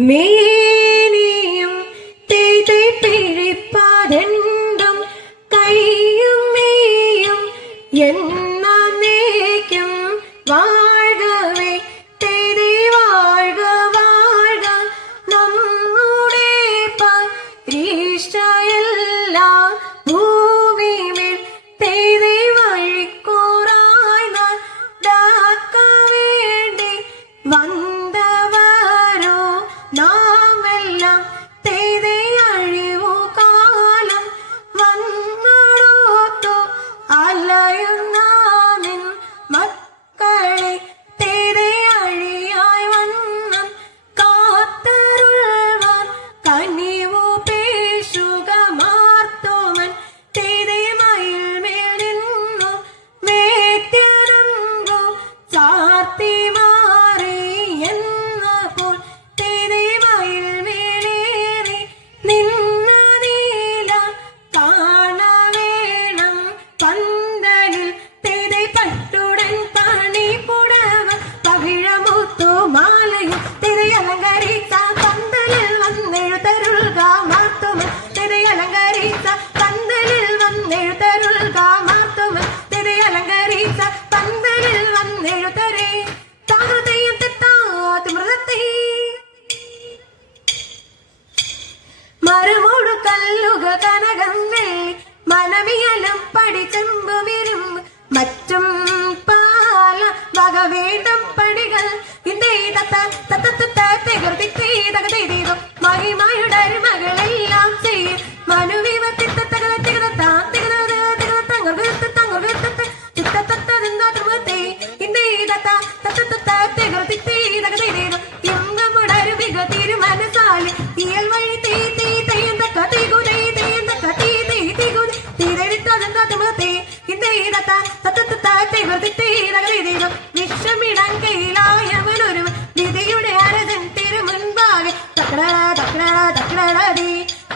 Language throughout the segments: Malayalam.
മേനിയും തേതേ പിഴിപ്പാതെണ്ടും കൈയും മേയും എന്നേക്കും വാഴവേ തേതേ വാഴ്ക വാഴ്ക നമ്മുടെ പരീക്ഷയെല്ലാം ഭൂമിമേൽ തേതേ വഴിക്കൂറായി നടക്ക വേണ്ടി വന്നവരോ നാമെല്ലാം തേതേ അഴിവു കാലം വന്നോത്തു അലയുന്ന നിൻ മക്കളെ തേതേ അഴിയായി വണ്ണം കാത്തരുൾവാൻ കനിവു പേശുക മാർത്തോമൻ തേതേ മയിൽമേൽ നിന്നു വേത്യരങ്കു ചാർത്തി മാറി എന്നപ്പോൾ തേതേ മയിൽമേലേറി നിന്ന നീല കാണവേണം പന്തലിൽ തേതേ പട്ടുടൻ പണിപ്പുടവ പവിഴമുത്തു മാലയും തേതേ അലങ്കരിച്ച പന്തലിൽ വന്നെഴുതരുൾക മാർത്തുമൻ തേതേ അലങ്കരിച്ച പന്തലിൽ വന്നെഴുതരുൾക മാർത്തുമൻ തേതേ അലങ്കരിച്ച പന്തലിൽ വന്നെഴുതരേ താകൃതയും തെറ്റാതി മൃതത്തെ മരമോടു കല്ലുക കനകം വെള്ളി മനമിയലും പടിച്ചെമ്പു വിരുമ്പ് മറ്റും പാല വകവേണ്ടും പടികൾ മഹിമയുടെ അരുമകളെല്ലാം ചെയ്യും മനസാലി ഇയൽ വഴി തീ തീ തെയ്യന്തക്ക തീകുതേ തെയ്യന്തക്ക തീ തീ തീകുതേ തീരെടുത്തതെന്താ വിഷമിടങ്കയിലായവനൊരു വിധിയുടെ അരജൻ തിരുമുൻപാകെ തകടാതി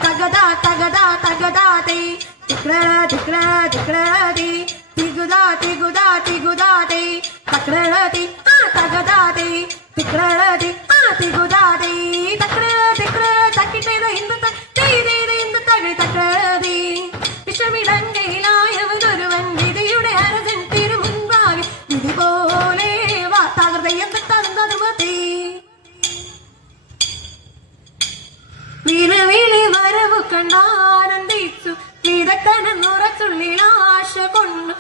തകതാ തകതാ തകതാതി തിക്രാതി തിഗുദാ തിഗുദാ തിഗുദാതി തകടാതി തകതാതി തിക്രാതി തിഗുദാതി തകടാതി വിഷമിടങ്കയിലായവനൊരുവൻ വിധിയുടെ അരജൻ തിരുമുൻപാകെ വിധി പോലെ വാർത്താകൃതയം തന്നതുമതി വിരവിളി വരവു കണ്ടാനന്ദിച്ചു വിദഗ്ധനെന്നുറച്ചുള്ളിൽ ആശ കൊണ്ടു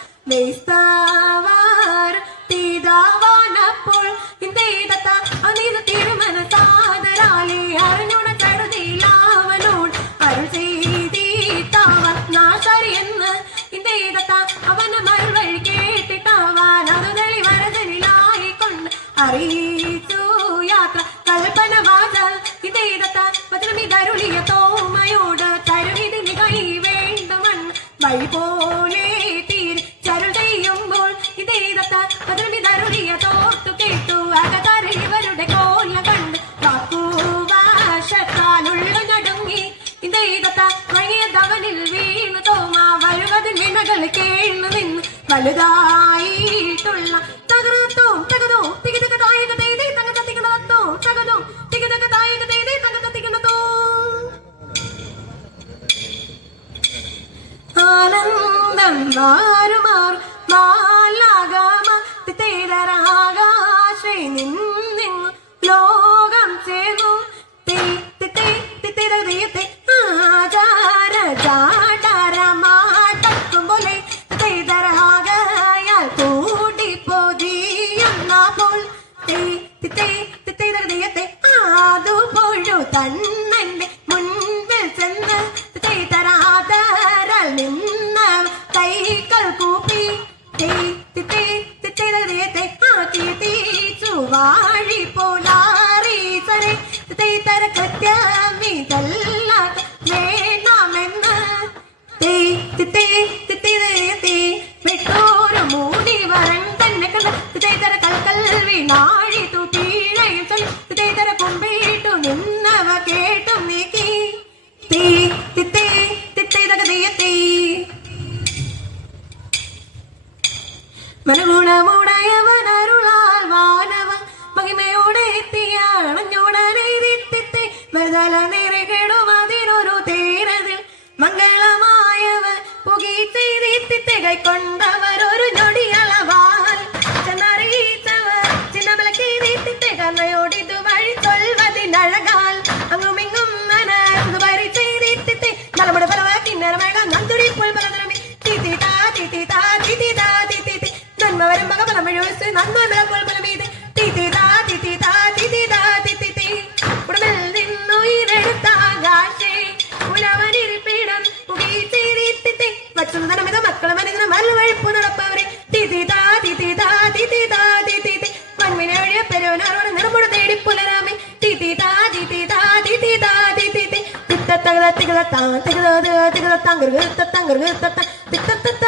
തീതാവാനപ്പോൾ ഇന്ത്യത അനിത് തിരുമനസാദരാലി അറിഞ്ഞുണ കരുതിയിലാവനോട് അരുൾ ചെയ്തിട്ടാവാൻ നാശരി എന്ന് ഇന്ത്യത അവന് മറുവഴി കേട്ടിട്ടാവാൻ അതു തെളി വരജനിലായിക്കൊണ്ട് അറിയിച്ചു യാത്ര കൽപ്പന വാചാൽ ഇന്ത്യത വചനമിതരുളിയ തോമയോട് തരുവിതിന് കൈ വേണ്ടുമെന്ന് വഴി പോലെ തീരെ ചരുൾ ചെയ്യുമ്പോൾ ഇതേതത്ത വചനമിതരുളിയ തോർത്തു കേട്ടു അകതറിൽ ഇവരുടെ കോല കണ്ട് വാക്കുവാശത്താലുള്ള നടുങ്ങി ഇതേതത്ത വഴിയതവനിൽ വീണു തോമ വരുവതിൽ വിനകൾ കേണു നിന്ന് വലുതായിട്ടുള്ള തകർത്തോ തകതോ തികതക തായക തേതേ തക തത്തിക്കണത്തോ തകതോ തികതക തായക തേതേ തക തത്തിക്കണത്തോ ആനന്ദം മാറുമാർ മാലാഗമ തിതേതരാകാശേ നിന്നു ലോകം ചേർന്നു ആചാര ചാടരമാട്ടക്കും പോലെ തിതേതരാകയാൽ കൂടിപ്പോതിയെന്നപ്പോൾ അതുപോഴു തന്നെ മുൻപിൽ ചെന്ന് തിതേതരാതരാൽ നിന്ന കൈകൾ കൂപ്പി വാഴി പോലാറീസരെ കൃത്യമിതല്ല വേണമെന്ന് വിട്ടോരു മൂടി വരൻ തന്നെ കണ്ടര കൽക്കൽ വീണാഴി തൂക്കീഴയും ചൊല്ലിതര കുമ്പിട്ടു നിന്നവ കേട്ടും നീക്കി മനഗുണമുടയവനരുളാൽ വാനവ മഹിമയോടെ തല നിറകിടും അതിനൊരു തീരതിൽ മംഗളമായവർ പുകി ചെയ്തി തികൈക്കൊണ്ടവർ ഒരു ഞൊടിയളവാൽ ചെന്നറിയിച്ചവർ ചിന്നമലക്കി തികന്നയോടിതു വഴി കൊൽവതിനഴകാൽ അങ്ങുമിങ്ങും മനു വരി ചെയ്തി നലമുട പലവ കിന്നരമഴ നന്തുടി പുൽപലതരമി തിതിതാ തിതിതാ തിതിതാ തിതി നന്മ വരും മക പലമഴ നന്മ പുൽപലമീത് തിതിതാ തിതിതാ തിതിതാ തിതി ഉടമൽ നിന്നുയിരെടുത്ത ആകാശേ ഉലവനിരിപ്പിടം പുകീത്തിരിത്തി വച്ചുതനമിത മക്കളെ മനിതന മൽവഴിപ്പു നടപ്പവരെ തിതിതാ തിതിതാ തിതിതാ തിതി മൺവിനെ ഒഴിയ പെരുവനാരോട് നിറമുട തേടി പുലരാമേ തിതിതാ തിതിതാ തിതിതാ തിതി തിത്തത്തകത തികത താ തികത തികത തങ്കർ തങ്കർ തത്ത തിത്തത്തത്ത